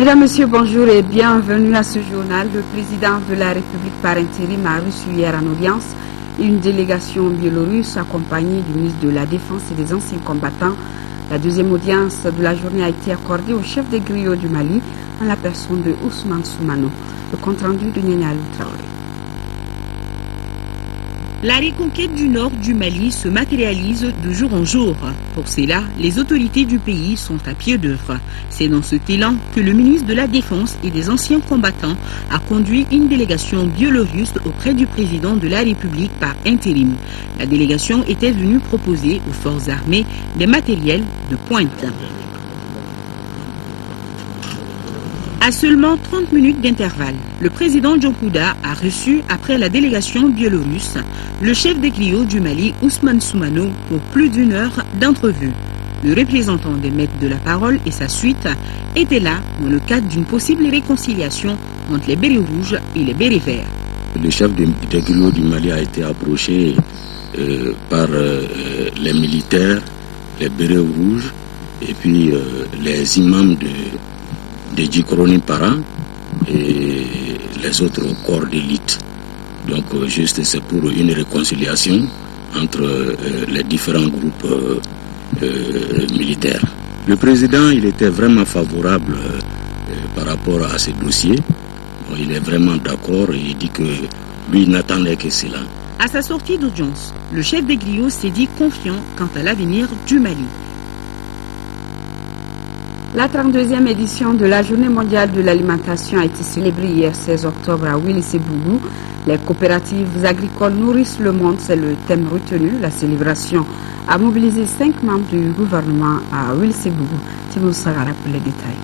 Mesdames, Messieurs, bonjour et bienvenue à ce journal. Le président de la République par intérim a reçu hier en audience une délégation biélorusse accompagnée du ministre de la Défense et des anciens combattants. La deuxième audience de la journée a été accordée au chef des griots du Mali en la personne de Ousmane Soumano. Le compte-rendu de Nénial Traoré. La reconquête du nord du Mali se matérialise de jour en jour. Pour cela, les autorités du pays sont à pied d'œuvre. C'est dans cet élan que le ministre de la Défense et des anciens combattants a conduit une délégation biélorusse auprès du président de la République par intérim. La délégation était venue proposer aux forces armées des matériels de pointe. À seulement 30 minutes d'intervalle, le président Djonkouda a reçu, après la délégation biélorusse, le chef des griots du Mali, Ousmane Soumano, pour plus d'une heure d'entrevue. Le représentant des maîtres de la parole et sa suite étaient là dans le cadre d'une possible réconciliation entre les bérets rouges et les bérets verts. Le chef des griots du Mali a été approché par les militaires, les bérets rouges et puis les imams de Djikroni Para et les autres corps d'élite. Donc juste c'est pour une réconciliation entre les différents groupes militaires. Le président il était vraiment favorable par rapport à ce dossier. Bon, il est vraiment d'accord et il dit que lui n'attendait que cela. À sa sortie d'audience, le chef des griots s'est dit confiant quant à l'avenir du Mali. La 32e édition de la Journée mondiale de l'alimentation a été célébrée hier 16 octobre à Wélissé-Bougou. Les coopératives agricoles nourrissent le monde, c'est le thème retenu. La célébration a mobilisé 5 membres du gouvernement à Wélissé-Bougou. Timo Sagara pour les détails.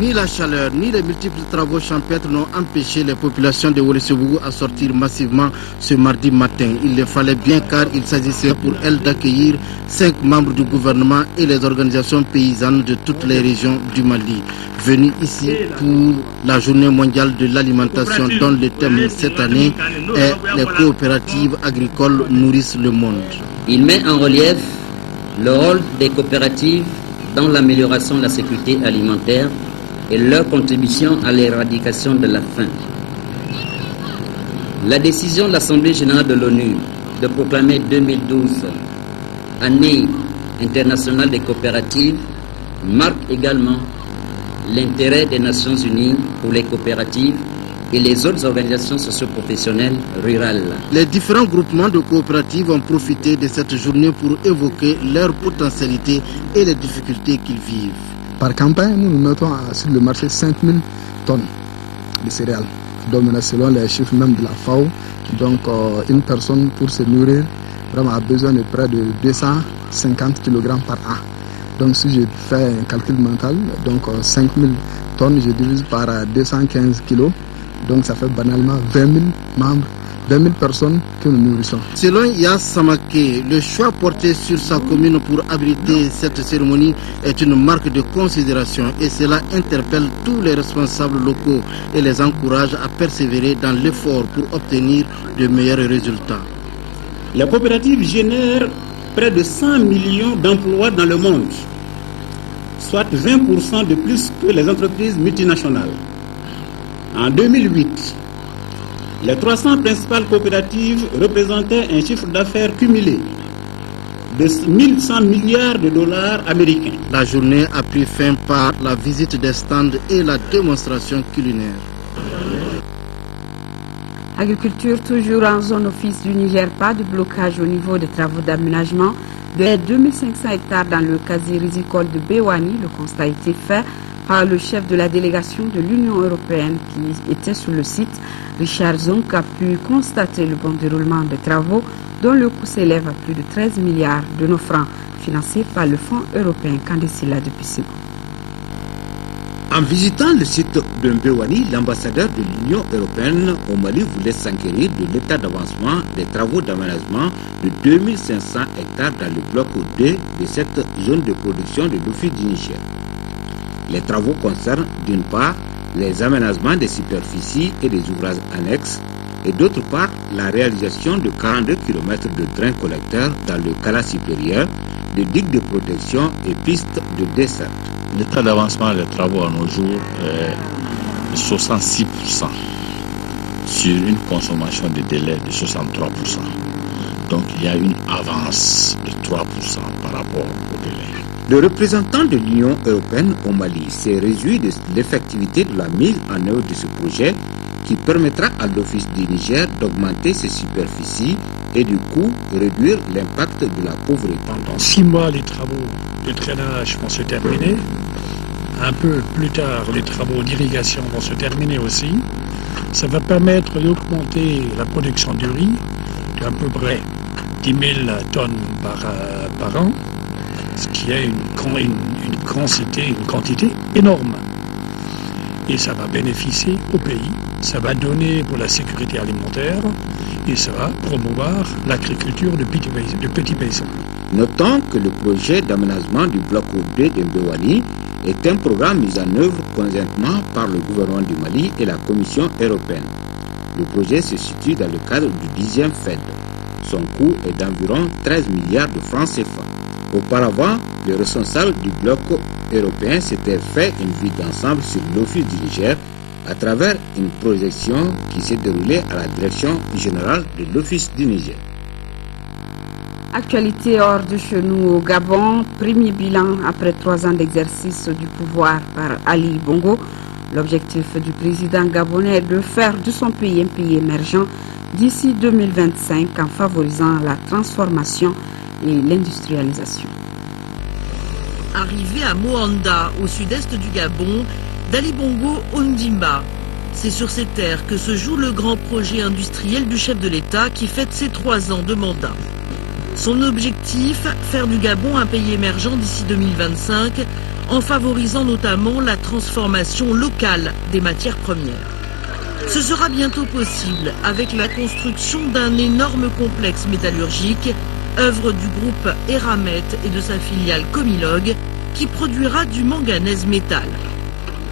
Ni la chaleur, ni les multiples travaux champêtres n'ont empêché les populations de Wélissé-Bougou à sortir massivement ce mardi matin. Il les fallait bien car il s'agissait pour elles d'accueillir 5 membres du gouvernement et les organisations paysannes de toutes les régions du Mali. Venus ici pour la journée mondiale de l'alimentation dont le thème cette année est « Les coopératives agricoles nourrissent le monde ». Il met en relief le rôle des coopératives dans l'amélioration de la sécurité alimentaire et leur contribution à l'éradication de la faim. La décision de l'Assemblée générale de l'ONU de proclamer 2012 année internationale des coopératives marque également l'intérêt des Nations unies pour les coopératives et les autres organisations socio-professionnelles rurales. Les différents groupements de coopératives ont profité de cette journée pour évoquer leur potentialité et les difficultés qu'ils vivent. Par campagne, nous mettons sur le marché 5000 tonnes de céréales. Donc, selon les chiffres même de la FAO, donc une personne pour se nourrir vraiment a besoin de près de 250 kg par an. Donc, si je fais un calcul mental, donc 5000 tonnes, je divise par 215 kg. Donc, ça fait banalement 20 000 membres. 20 000 personnes que nous nourrissons. Selon Yass Samake, le choix porté sur sa commune pour abriter cette cérémonie est une marque de considération et cela interpelle tous les responsables locaux et les encourage à persévérer dans l'effort pour obtenir de meilleurs résultats. Les coopératives génèrent près de 100 millions d'emplois dans le monde, soit 20% de plus que les entreprises multinationales. En 2008, les 300 principales coopératives représentaient un chiffre d'affaires cumulé de 1 100 milliards de dollars américains. La journée a pris fin par la visite des stands et la démonstration culinaire. Agriculture, toujours en zone office du Niger, pas de blocage au niveau des travaux d'aménagement de 2500 hectares dans le casier rizicole de Béouani. Le constat a été fait par le chef de la délégation de l'Union européenne qui était sur le site. Richard Zonk a pu constater le bon déroulement des travaux dont le coût s'élève à plus de 13 milliards de nos francs financés par le Fonds européen Kandesila depuis Ségou. En visitant le site de Mbéouani, l'ambassadeur de l'Union européenne au Mali voulait s'enquérir de l'état d'avancement des travaux d'aménagement de 2500 hectares dans le bloc 2 de cette zone de production de l'Office du Niger. Les travaux concernent d'une part les aménagements des superficies et des ouvrages annexes et d'autre part la réalisation de 42 km de drains collecteurs dans le Kala supérieur, de digues de protection et pistes de desserte. L'état d'avancement des travaux à nos jours est 66% sur une consommation de délai de 63%. Donc il y a une avance de 3% par rapport au délai. Le représentant de l'Union européenne au Mali s'est réjoui de l'effectivité de la mise en œuvre de ce projet qui permettra à l'Office du Niger d'augmenter ses superficies et du coup réduire l'impact de la pauvreté. Dans 6 mois, les travaux de drainage vont se terminer. Un peu plus tard, les travaux d'irrigation vont se terminer aussi. Ça va permettre d'augmenter la production du riz d'à peu près 10 000 tonnes par an, ce qui est une quantité énorme. Et ça va bénéficier au pays, ça va donner pour la sécurité alimentaire et ça va promouvoir l'agriculture de petits paysans. Notons que le projet d'aménagement du bloc 2 de Mbéouani est un programme mis en œuvre conjointement par le gouvernement du Mali et la Commission européenne. Le projet se situe dans le cadre du 10e FED. Son coût est d'environ 13 milliards de francs CFA. Auparavant, les responsables du bloc européen s'étaient fait une vue d'ensemble sur l'Office du Niger à travers une projection qui s'est déroulée à la direction générale de l'Office du Niger. Actualité hors de chez nous au Gabon, premier bilan après 3 ans d'exercice du pouvoir par Ali Bongo. L'objectif du président gabonais est de faire de son pays un pays émergent d'ici 2025 en favorisant la transformation et l'industrialisation. Arrivé à Moanda, au sud-est du Gabon, d'Ali Bongo Ondimba. C'est sur ces terres que se joue le grand projet industriel du chef de l'État qui fête ses 3 ans de mandat. Son objectif, faire du Gabon un pays émergent d'ici 2025, en favorisant notamment la transformation locale des matières premières. Ce sera bientôt possible avec la construction d'un énorme complexe métallurgique, œuvre du groupe Eramet et de sa filiale Comilog, qui produira du manganèse métal.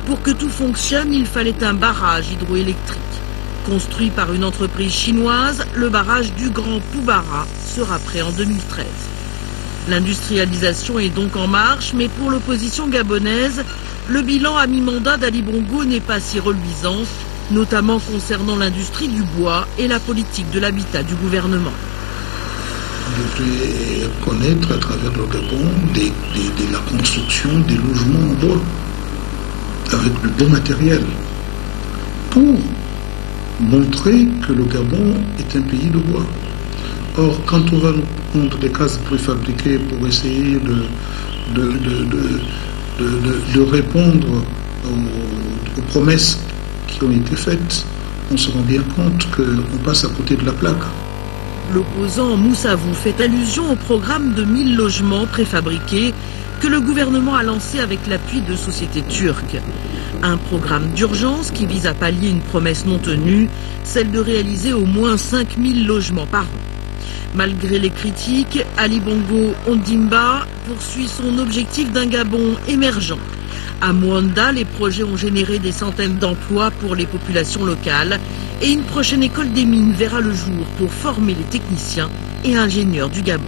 Pour que tout fonctionne, il fallait un barrage hydroélectrique. Construit par une entreprise chinoise, le barrage du Grand Poubara sera prêt en 2013. L'industrialisation est donc en marche, mais pour l'opposition gabonaise, le bilan à mi-mandat d'Ali Bongo n'est pas si reluisant, notamment concernant l'industrie du bois et la politique de l'habitat du gouvernement. Je vais connaître à travers le Gabon de la construction des logements en bois, avec le beau matériel, pour montrer que le Gabon est un pays de bois. Or, quand on va nous prendre des cases préfabriquées pour essayer de répondre aux promesses qui ont été faites, on se rend bien compte qu'on passe à côté de la plaque. L'opposant Moussavou fait allusion au programme de 1000 logements préfabriqués que le gouvernement a lancé avec l'appui de sociétés turques. Un programme d'urgence qui vise à pallier une promesse non tenue, celle de réaliser au moins 5000 logements par an. Malgré les critiques, Ali Bongo Ondimba poursuit son objectif d'un Gabon émergent. À Moanda, les projets ont généré des centaines d'emplois pour les populations locales et une prochaine école des mines verra le jour pour former les techniciens et ingénieurs du Gabon.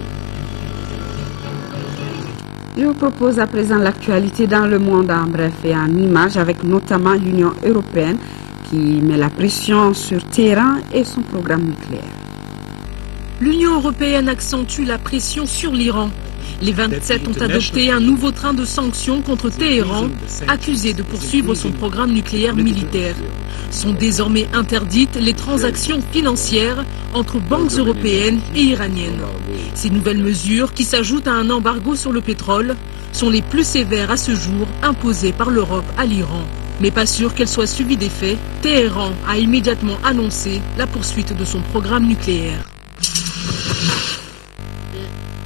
Je vous propose à présent l'actualité dans le monde en bref et en images avec notamment l'Union européenne qui met la pression sur Téhéran et son programme nucléaire. L'Union européenne accentue la pression sur l'Iran. Les 27 ont adopté un nouveau train de sanctions contre Téhéran, accusé de poursuivre son programme nucléaire militaire. Sont désormais interdites les transactions financières entre banques européennes et iraniennes. Ces nouvelles mesures, qui s'ajoutent à un embargo sur le pétrole, sont les plus sévères à ce jour imposées par l'Europe à l'Iran. Mais pas sûr qu'elles soient suivies d'effet, Téhéran a immédiatement annoncé la poursuite de son programme nucléaire.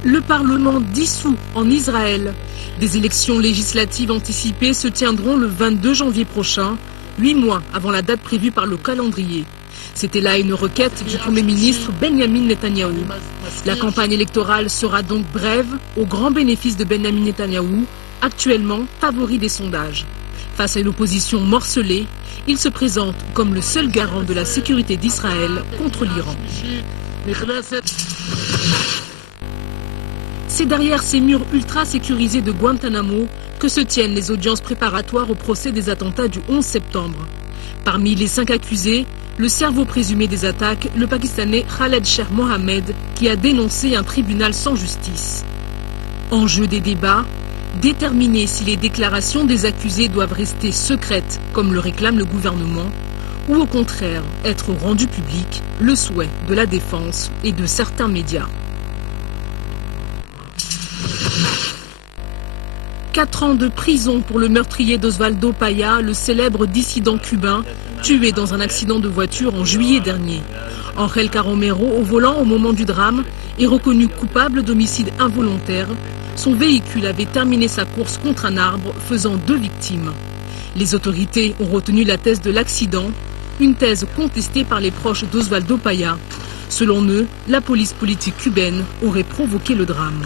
Le Parlement dissous en Israël. Des élections législatives anticipées se tiendront le 22 janvier prochain, 8 mois avant la date prévue par le calendrier. C'était là une requête du Premier ministre Benyamin Netanyahou. La campagne électorale sera donc brève, au grand bénéfice de Benyamin Netanyahou, actuellement favori des sondages. Face à une opposition morcelée, il se présente comme le seul garant de la sécurité d'Israël contre l'Iran. C'est derrière ces murs ultra sécurisés de Guantanamo que se tiennent les audiences préparatoires au procès des attentats du 11 septembre. Parmi les 5 accusés, le cerveau présumé des attaques, le Pakistanais Khaled Sheikh Mohammed, qui a dénoncé un tribunal sans justice. Enjeu des débats, déterminer si les déclarations des accusés doivent rester secrètes, comme le réclame le gouvernement, ou au contraire être rendues publiques, le souhait de la défense et de certains médias. 4 ans de prison pour le meurtrier d'Osvaldo Paya, le célèbre dissident cubain, tué dans un accident de voiture en juillet dernier. Angel Caromero, au volant au moment du drame, est reconnu coupable d'homicide involontaire. Son véhicule avait terminé sa course contre un arbre, faisant 2 victimes. Les autorités ont retenu la thèse de l'accident, une thèse contestée par les proches d'Osvaldo Paya. Selon eux, la police politique cubaine aurait provoqué le drame.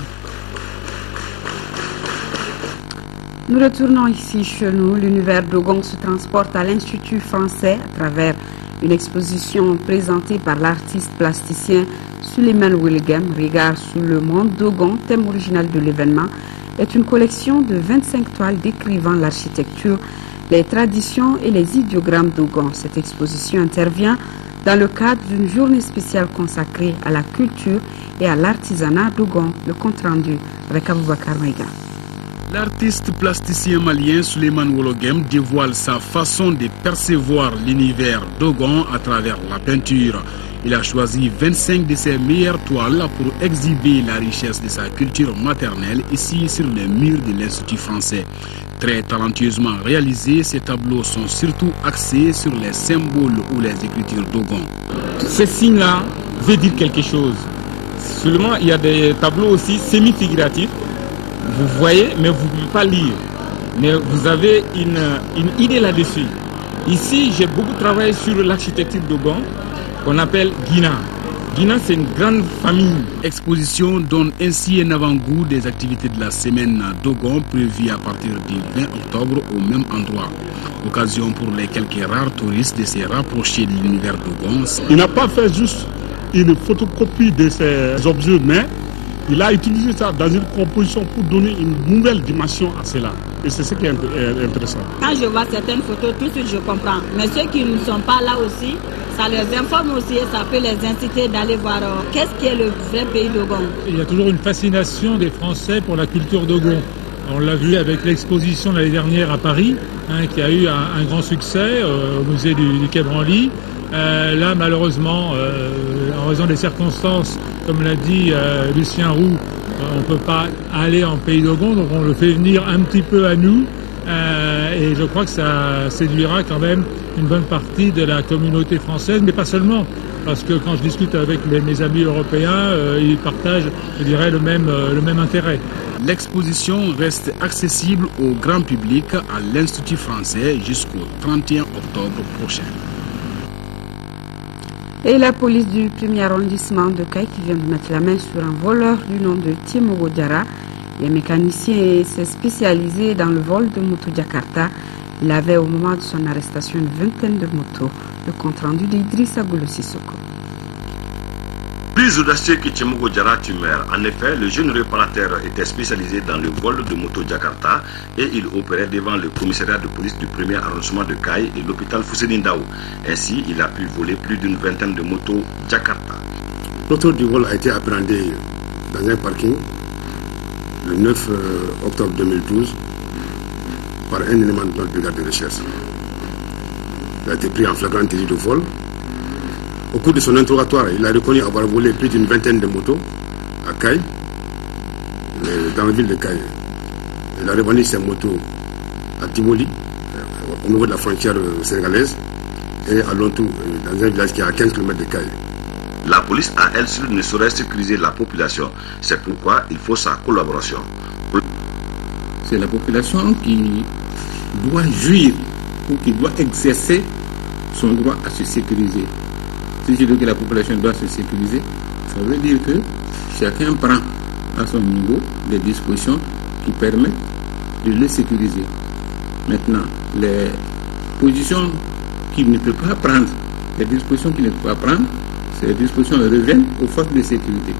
Nous retournons ici chez nous. L'univers Dogon se transporte à l'Institut français à travers une exposition présentée par l'artiste plasticien Suleiman Wilgem. Regard sur le monde Dogon, thème original de l'événement, est une collection de 25 toiles décrivant l'architecture, les traditions et les idéogrammes Dogon. Cette exposition intervient dans le cadre d'une journée spéciale consacrée à la culture et à l'artisanat Dogon. Le compte rendu avec Aboubakar Maïga. L'artiste plasticien malien Suleiman Wilgem dévoile sa façon de percevoir l'univers Dogon à travers la peinture. Il a choisi 25 de ses meilleures toiles pour exhiber la richesse de sa culture maternelle ici sur les murs de l'Institut français. Très talentueusement réalisés, ces tableaux sont surtout axés sur les symboles ou les écritures Dogon. Ces signes-là veulent dire quelque chose. Seulement, il y a des tableaux aussi semi-figuratifs. Vous voyez, mais vous ne pouvez pas lire. Mais vous avez une idée là-dessus. Ici, j'ai beaucoup travaillé sur l'architecture Dogon, qu'on appelle Guina. Guina, c'est une grande famille. L'exposition donne ainsi un avant-goût des activités de la semaine Dogon prévue à partir du 20 octobre au même endroit. Occasion pour les quelques rares touristes de se rapprocher de l'univers Dogon. Il n'a pas fait juste une photocopie de ces objets, mais il a utilisé ça dans une composition pour donner une nouvelle dimension à cela. Et c'est ce qui est intéressant. Quand je vois certaines photos, tout de suite je comprends. Mais ceux qui ne sont pas là aussi, ça les informe aussi et ça peut les inciter d'aller voir qu'est-ce qui est le vrai pays Dogon. Il y a toujours une fascination des Français pour la culture Dogon. On l'a vu avec l'exposition l'année dernière à Paris, qui a eu un grand succès au musée du Quai Branly. Là, malheureusement, en raison des circonstances, comme l'a dit Lucien Roux, on ne peut pas aller en pays Dogon, donc on le fait venir un petit peu à nous. Et je crois que ça séduira quand même une bonne partie de la communauté française, mais pas seulement. Parce que quand je discute avec mes amis européens, ils partagent, je dirais, le même intérêt. L'exposition reste accessible au grand public à l'Institut français jusqu'au 31 octobre prochain. Et la police du 1er arrondissement de Caille qui vient de mettre la main sur un voleur du nom de Timogo Diara. Il est mécanicien et s'est spécialisé dans le vol de motos Jakarta. Il avait au moment de son arrestation une vingtaine de motos. Le compte rendu d'Idrissa Goulou Sissoko. Plus audacieux que Timogo Diara Tumer, en effet, le jeune réparateur était spécialisé dans le vol de motos Jakarta et il opérait devant le commissariat de police du 1er arrondissement de Caille et l'hôpital Fousséline Dao. Ainsi, il a pu voler plus d'une vingtaine de motos Jakarta. L'auteur du vol a été appréhendé dans un parking le 9 octobre 2012 par un élément de notre brigade de recherche. Il a été pris en flagrant délit de vol. Au cours de son interrogatoire, il a reconnu avoir volé plus d'une vingtaine de motos à Caille, dans la ville de Caille. Il a revendu ses motos à Tivoli, au niveau de la frontière sénégalaise, et à Lontou, dans un village qui est à 15 km de Caille. La police à elle seule ne saurait sécuriser la population. C'est pourquoi il faut sa collaboration. C'est la population qui doit jouir ou qui doit exercer son droit à se sécuriser. Si je dis que la population doit se sécuriser, ça veut dire que chacun prend à son niveau des dispositions qui permettent de le sécuriser. Maintenant, les positions qu'il ne peut pas prendre, les dispositions qu'il ne peut pas prendre, ces dispositions reviennent aux forces de sécurité.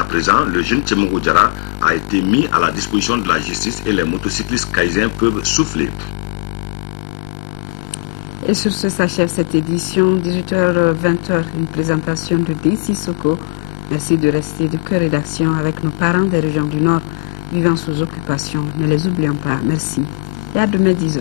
À présent, le jeune Tchemogo Diarra a été mis à la disposition de la justice et les motocyclistes kaizen peuvent souffler. Et sur ce s'achève cette édition, 18h-20h, une présentation de Daisy Soko. Merci de rester de cœur rédaction avec nos parents des régions du Nord vivant sous occupation. Ne les oublions pas. Merci. Et à demain 10h.